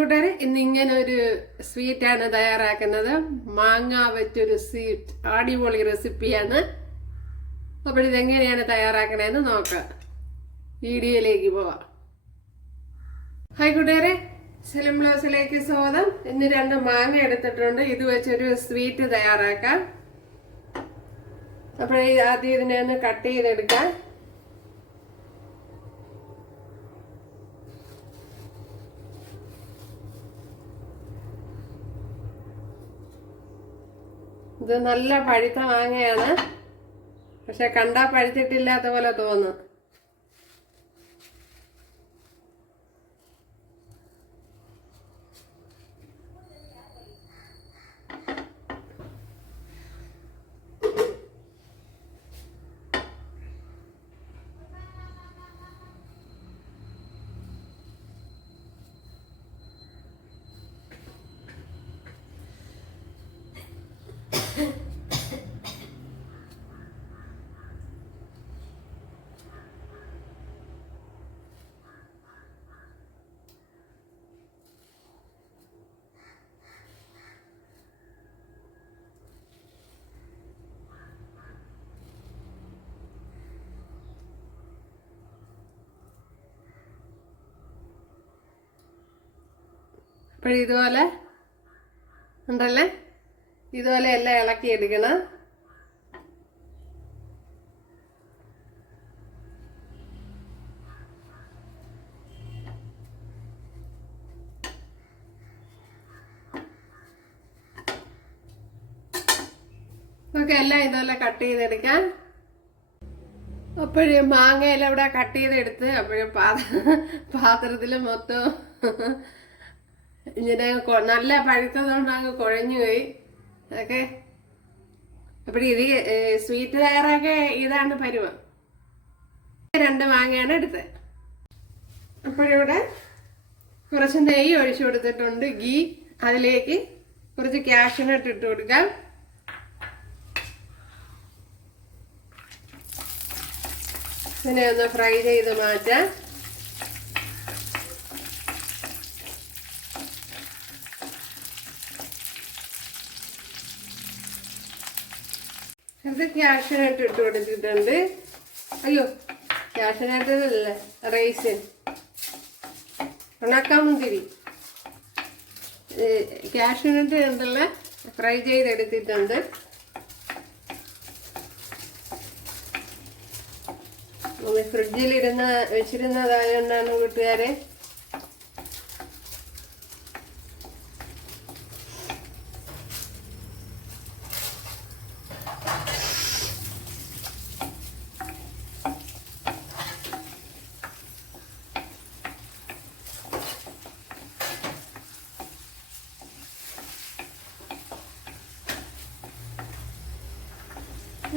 കൂട്ടുകാരെ ഇന്നിങ്ങനെ ഒരു സ്വീറ്റാണ് തയ്യാറാക്കുന്നത്. മാങ്ങ വെച്ചൊരു സ്വീറ്റ് അടിപൊളി റെസിപ്പിയാണ്. അപ്പോൾ ഇതെങ്ങനെയാണ് തയ്യാറാക്കണതെന്ന് നോക്കാം. വീഡിയോയിലേക്ക് പോവാം. ഹൈ കൂട്ടുകാരെ സെലം ബ്ലൗസിലേക്ക് സ്വാഗതം. ഇന്ന് രണ്ട് മാങ്ങ എടുത്തിട്ടുണ്ട്. ഇത് വെച്ചൊരു സ്വീറ്റ് തയ്യാറാക്കാം. അപ്പോൾ ആദ്യം ഇതിനെ ഒന്ന് കട്ട് ചെയ്തെടുക്കാം. ഇത് നല്ല പഴുത്ത മാങ്ങയാണ്. പക്ഷെ കണ്ടാൽ പഴുത്തിട്ടില്ലാത്ത പോലെ തോന്നും അപ്പോൾ ഇതുപോലെ ഉണ്ടല്ലേ? ഇതുപോലെ എല്ലാം ഇളക്കി എടുക്കണം. ഓക്കെ എല്ലാം ഇതുപോലെ കട്ട് ചെയ്തെടുക്കാം. അപ്പോഴും മാങ്ങയെല്ലാം ഇവിടെ കട്ട് ചെയ്തെടുത്ത് അപ്പോഴും പാത്രത്തിൽ മൊത്തം ഇങ്ങനെ നല്ല പഴുത്തതുകൊണ്ട് അങ്ങ് കുഴഞ്ഞു പോയി. അതൊക്കെ. അപ്പോൾ ഇത് സ്വീറ്റ് ലെയറൊക്കെ ഇതാണ് പരുവ. രണ്ട് മാങ്ങയാണ് എടുത്തത്. അപ്പോഴിവിടെ കുറച്ച് നെയ്യ് ഒഴിച്ചു കൊടുത്തിട്ടുണ്ട്. ഗീ അതിലേക്ക് കുറച്ച് കാഷ്യൂനട്ട് ഇട്ട് കൊടുക്കാം. ഇതിനെ ഒന്ന് ഫ്രൈ ചെയ്ത് മാറ്റാം. ഇത് ക്യാഷിനായിട്ട് ഇട്ട് കൊടുത്തിട്ടുണ്ട് അയ്യോ ക്യാഷിനായിട്ടല്ല റൈസ്. റൈസിൻ ഉണക്കാമുന്തിരി ക്യാഷിനായിട്ട് ഉണ്ടല്ല ഫ്രൈ ചെയ്തെടുത്തിട്ടുണ്ട്. ഫ്രിഡ്ജിലിരുന്ന് വെച്ചിരുന്നതായോണ്ടാണ് കൂട്ടുകാരെ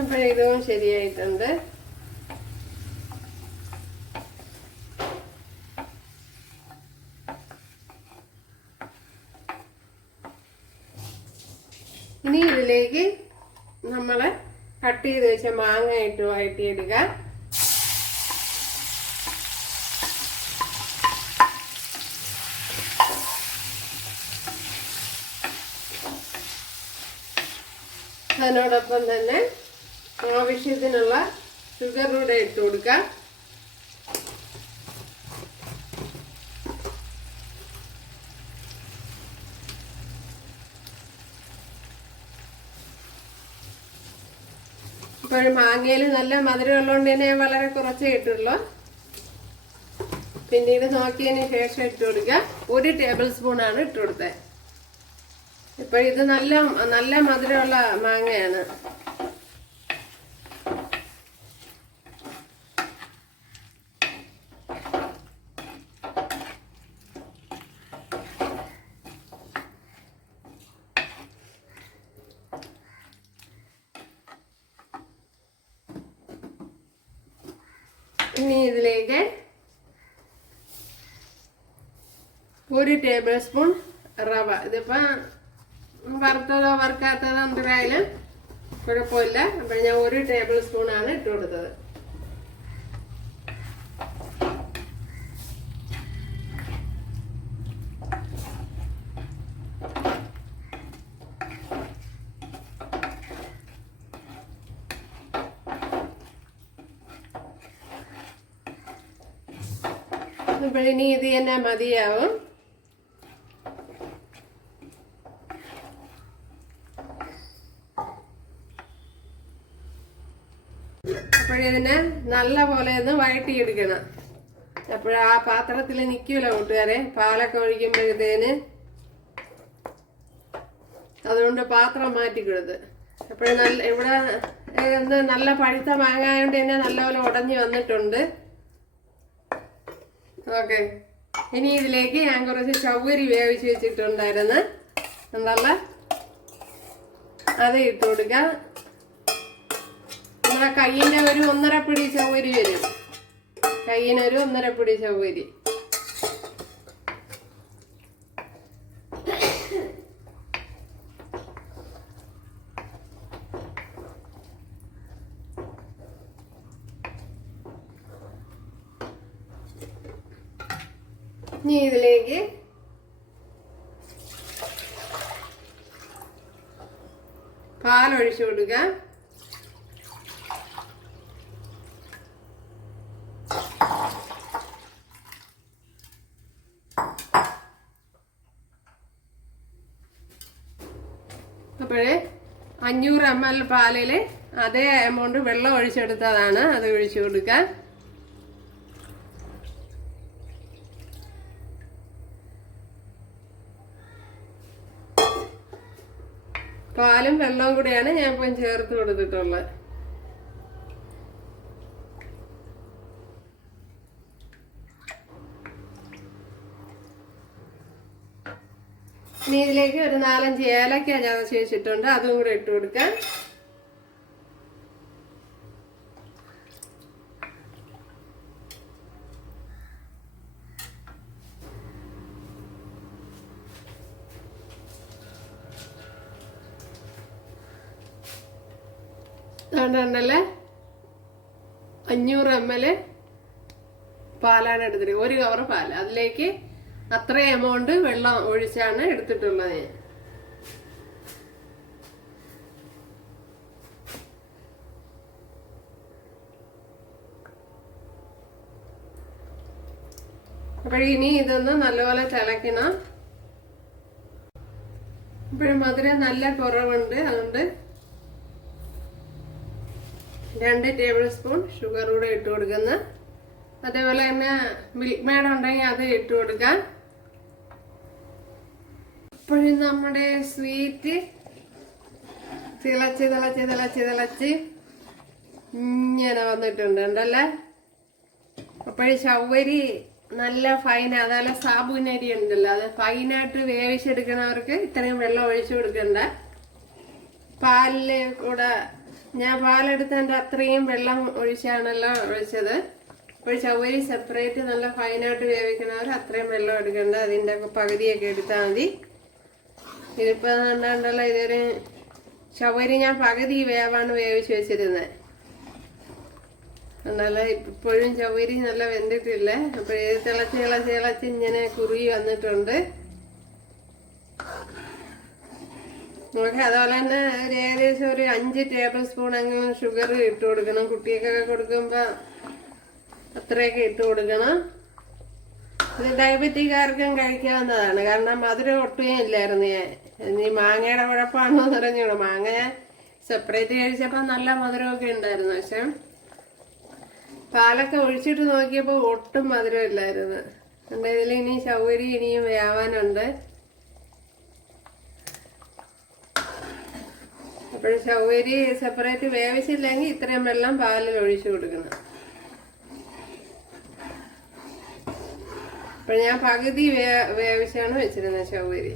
അപ്പോൾ ഇതും ശരിയായിട്ടുണ്ട്. ഇനി ഇതിലേക്ക് നമ്മൾ കട്ട് ചെയ്ത് വെച്ച മാങ്ങ ഇട്ട് വഴറ്റിയെടുക്കുക അതിനോടൊപ്പം തന്നെ ആവശ്യത്തിനുള്ള ഷുഗർ കൂടെ ഇട്ട് കൊടുക്കാം. ഇപ്പോഴും മാങ്ങയിൽ നല്ല മധുരം ഉള്ളതുകൊണ്ട് തന്നെ വളരെ കുറച്ചേ ഇട്ടുള്ളൂ. പിന്നീട് നോക്കിയതിന് ശേഷം ഇട്ട് കൊടുക്കുക. ഒരു ടേബിൾ സ്പൂണാണ് ഇട്ട് കൊടുത്തത്. ഇപ്പോഴിത് നല്ല നല്ല മധുരമുള്ള മാങ്ങയാണ്. ഇനി ഇതിലേക്ക് ഒരു ടേബിൾ സ്പൂൺ റവ. ഇതിപ്പോൾ വറുത്തതോ വറുക്കാത്തതോ എന്തായാലും കുഴപ്പമില്ല. അപ്പോൾ ഞാൻ ഒരു ടേബിൾ സ്പൂണാണ് ഇട്ട് കൊടുത്തത്. ഇപ്പോഴിനി ഇത് തന്നെ മതിയാവും. അപ്പോഴിതിനെ നല്ല പോലെ ഒന്ന് വഴട്ടിയെടുക്കണം അപ്പോൾ ആ പാത്രത്തിൽ നിൽക്കൂല കൂട്ടുകാരെ. പാലൊക്കെ ഒഴിക്കുമ്പോഴത്തേന് അതുകൊണ്ട് പാത്രം മാറ്റിക്കൊടുത്ത് അപ്പോൾ നല്ല ഇവിടെ നല്ല പഴുത്ത മാങ്ങായോണ്ട് തന്നെ നല്ലപോലെ ഉടഞ്ഞു വന്നിട്ടുണ്ട്. ഓക്കെ. ഇനി ഇതിലേക്ക് ഞാൻ കുറച്ച് ചവ്വരി വേവിച്ച് വെച്ചിട്ടുണ്ടായിരുന്നു. എന്തല്ല അത് ഇട്ട് കൊടുക്കാം. നമ്മളെ കയ്യിന്റെ ഒരു ഒന്നര പിടി ചവ്വരി വരും. കയ്യിനൊരു ഒന്നര പിടി ചവ്വരി. ഇനി ഇതിലേക്ക് പാലൊഴിച്ചു കൊടുക്കുക അപ്പോഴേ അഞ്ഞൂറ് എം എൽ പാലിൽ അതേ എമൗണ്ട് വെള്ളം ഒഴിച്ചെടുത്തതാണ്. അത് ഒഴിച്ചു കൊടുക്കുക പാലും വെള്ളവും കൂടിയാണ് ഞാൻ ഇപ്പം ചേർത്ത് കൊടുത്തിട്ടുള്ളത്. ഇനി ഇതിലേക്ക് ഒരു നാലഞ്ച് ഏലക്ക ഞാൻ ശേഷിച്ചിട്ടുണ്ട്. അതും കൂടെ ഇട്ട് കൊടുക്കാം. അതുകൊണ്ടല്ലേ അഞ്ഞൂറ് എം എൽ പാലാണ് എടുത്തിട്ട് ഒരു കവർ പാൽ അതിലേക്ക് അത്ര എമൗണ്ട് വെള്ളം ഒഴിച്ചാണ് എടുത്തിട്ടുള്ളത്. ഞാൻ അപ്പോഴിനി ഇതൊന്ന് നല്ലപോലെ തിളയ്ക്കണം. ഇപ്പോഴും മധുരം നല്ല കുറവുണ്ട്. അതുകൊണ്ട് രണ്ട് ടേബിൾ സ്പൂൺ ഷുഗർ കൂടെ ഇട്ട് കൊടുക്കുന്ന. അതേപോലെ തന്നെ മിൽക്ക് മേഡ് ഉണ്ടെങ്കിൽ അത് ഇട്ട് കൊടുക്കാം. ഇപ്പോഴും നമ്മുടെ സ്വീറ്റ് തിളച്ച് തിളച്ച് തിളച്ച് തിളച്ച് ഇങ്ങനെ വന്നിട്ടുണ്ട് ഉണ്ടല്ലേ അപ്പോഴും ശൗവരി നല്ല ഫൈൻ അതല്ല സാബുനരി ഉണ്ടല്ലോ അത് ഫൈനായിട്ട് വേവിച്ചെടുക്കുന്നവർക്ക് ഇത്രയും വെള്ളം ഒഴിച്ചു കൊടുക്കണ്ട. പാലിൽ കൂടെ ഞാൻ പാലെടുത്തതിന്റെ അത്രയും വെള്ളം ഒഴിച്ചാണല്ലോ ഒഴിച്ചത്. അപ്പോൾ ചവരി സെപ്പറേറ്റ് നല്ല ഫൈനായിട്ട് വേവിക്കണവർ അത്രയും വെള്ളം എടുക്കണ്ട. അതിന്റെ പകുതിയൊക്കെ എടുത്താൽ മതി. ഇതിപ്പോൾ എന്താണ്ടല്ലോ ഇതൊരു ചവരി ഞാൻ പകുതി വേവാണ് വേവിച്ച് വെച്ചിരുന്നത് നല്ല ഇപ്പോഴും ചവരി നല്ല വെന്തിട്ടില്ല? അപ്പോൾ ഇത് തിളച്ച് തിളച്ച് തിളച്ച് ഇങ്ങനെ കുറുകി വന്നിട്ടുണ്ട്. നമുക്ക് അതുപോലെ തന്നെ ഒരു ഏകദേശം ഒരു അഞ്ച് ടേബിൾ സ്പൂൺ എങ്കിലും ഷുഗർ ഇട്ട് കൊടുക്കണം. കുട്ടികൾക്കൊക്കെ കൊടുക്കുമ്പോൾ അത്രയൊക്കെ ഇട്ട് കൊടുക്കണം. ഇത് ഡയബറ്റിക്കാർക്കും കഴിക്കാവുന്നതാണ്. കാരണം മധുരം ഒട്ടുകയും ഇല്ലായിരുന്നു. ഞാൻ ഇനി മാങ്ങയുടെ കുഴപ്പമാണോ എന്ന് പറഞ്ഞോളൂ മാങ്ങ സെപ്പറേറ്റ് കഴിച്ചപ്പോൾ നല്ല മധുരമൊക്കെ ഉണ്ടായിരുന്നു. പക്ഷെ പാലൊക്കെ ഒഴിച്ചിട്ട് നോക്കിയപ്പോൾ ഒട്ടും മധുരം ഇല്ലായിരുന്നു. അതുകൊണ്ട് ഇതിൽ ഇനി സൗകര്യം ഇനിയും വേവാനുണ്ട് അപ്പോൾ ചവ്വരി സെപ്പറേറ്റ് വേവിച്ചില്ലെങ്കിൽ ഇത്രയും വെള്ളം പാലിൽ ഒഴിച്ചു കൊടുക്കണം. അപ്പോൾ ഞാൻ പകുതി വേ വേവിച്ചാണ് വെച്ചിരുന്നത് ചവ്വരി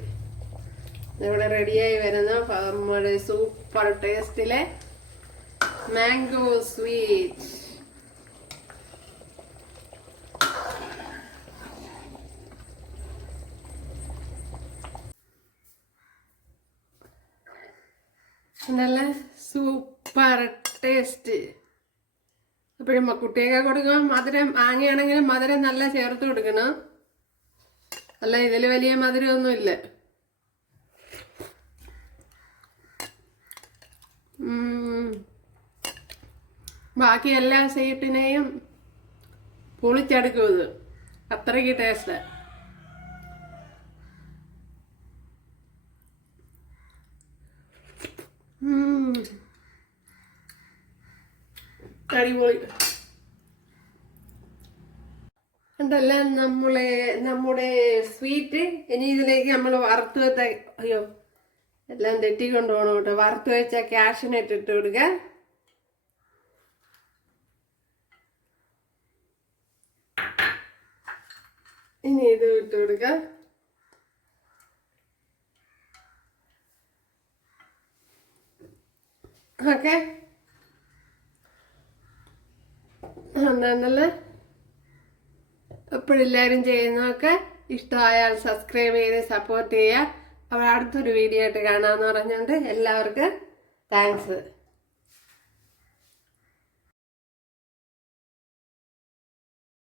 ഇവിടെ റെഡിയായി വരുന്ന നമ്മുടെ സൂപ്പർ ടേസ്റ്റിലെ മാംഗോ സ്വീറ്റ് നല്ല സൂപ്പർ ടേസ്റ്റ്. അപ്പോഴും കുട്ടിയൊക്കെ കൊടുക്കുമ്പോൾ മധുരം മാങ്ങയാണെങ്കിലും മധുരം നല്ല ചേർത്ത് കൊടുക്കണം. അല്ല ഇതിൽ വലിയ മധുരമൊന്നുമില്ല. ബാക്കി എല്ലാ സീറ്റിനെയും പൊളിച്ചെടുക്കും ഇത്. അത്രയ്ക്ക് ടേസ്റ്റ് അടിപൊളി നമ്മളെ നമ്മുടെ സ്വീറ്റ് ഇനി ഇതിലേക്ക് നമ്മൾ വറുത്ത് വെച്ച അയ്യോ എല്ലാം തെറ്റിക്കൊണ്ട് പോകണം കേട്ടോ. വറുത്ത് വെച്ച ക്യാഷിനിട്ട് ഇട്ട് ഇനി ഇത് ഇട്ട് ഓക്കെ. എന്നാണല്ലേ എപ്പോഴെല്ലാവരും ചെയ്യുന്നതൊക്കെ ഇഷ്ടമായാൽ സബ്സ്ക്രൈബ് ചെയ്ത് സപ്പോർട്ട് ചെയ്യുക. അപ്പോൾ അടുത്തൊരു വീഡിയോ ആയിട്ട് കാണാമെന്ന് പറഞ്ഞുകൊണ്ട് എല്ലാവർക്കും താങ്ക്സ്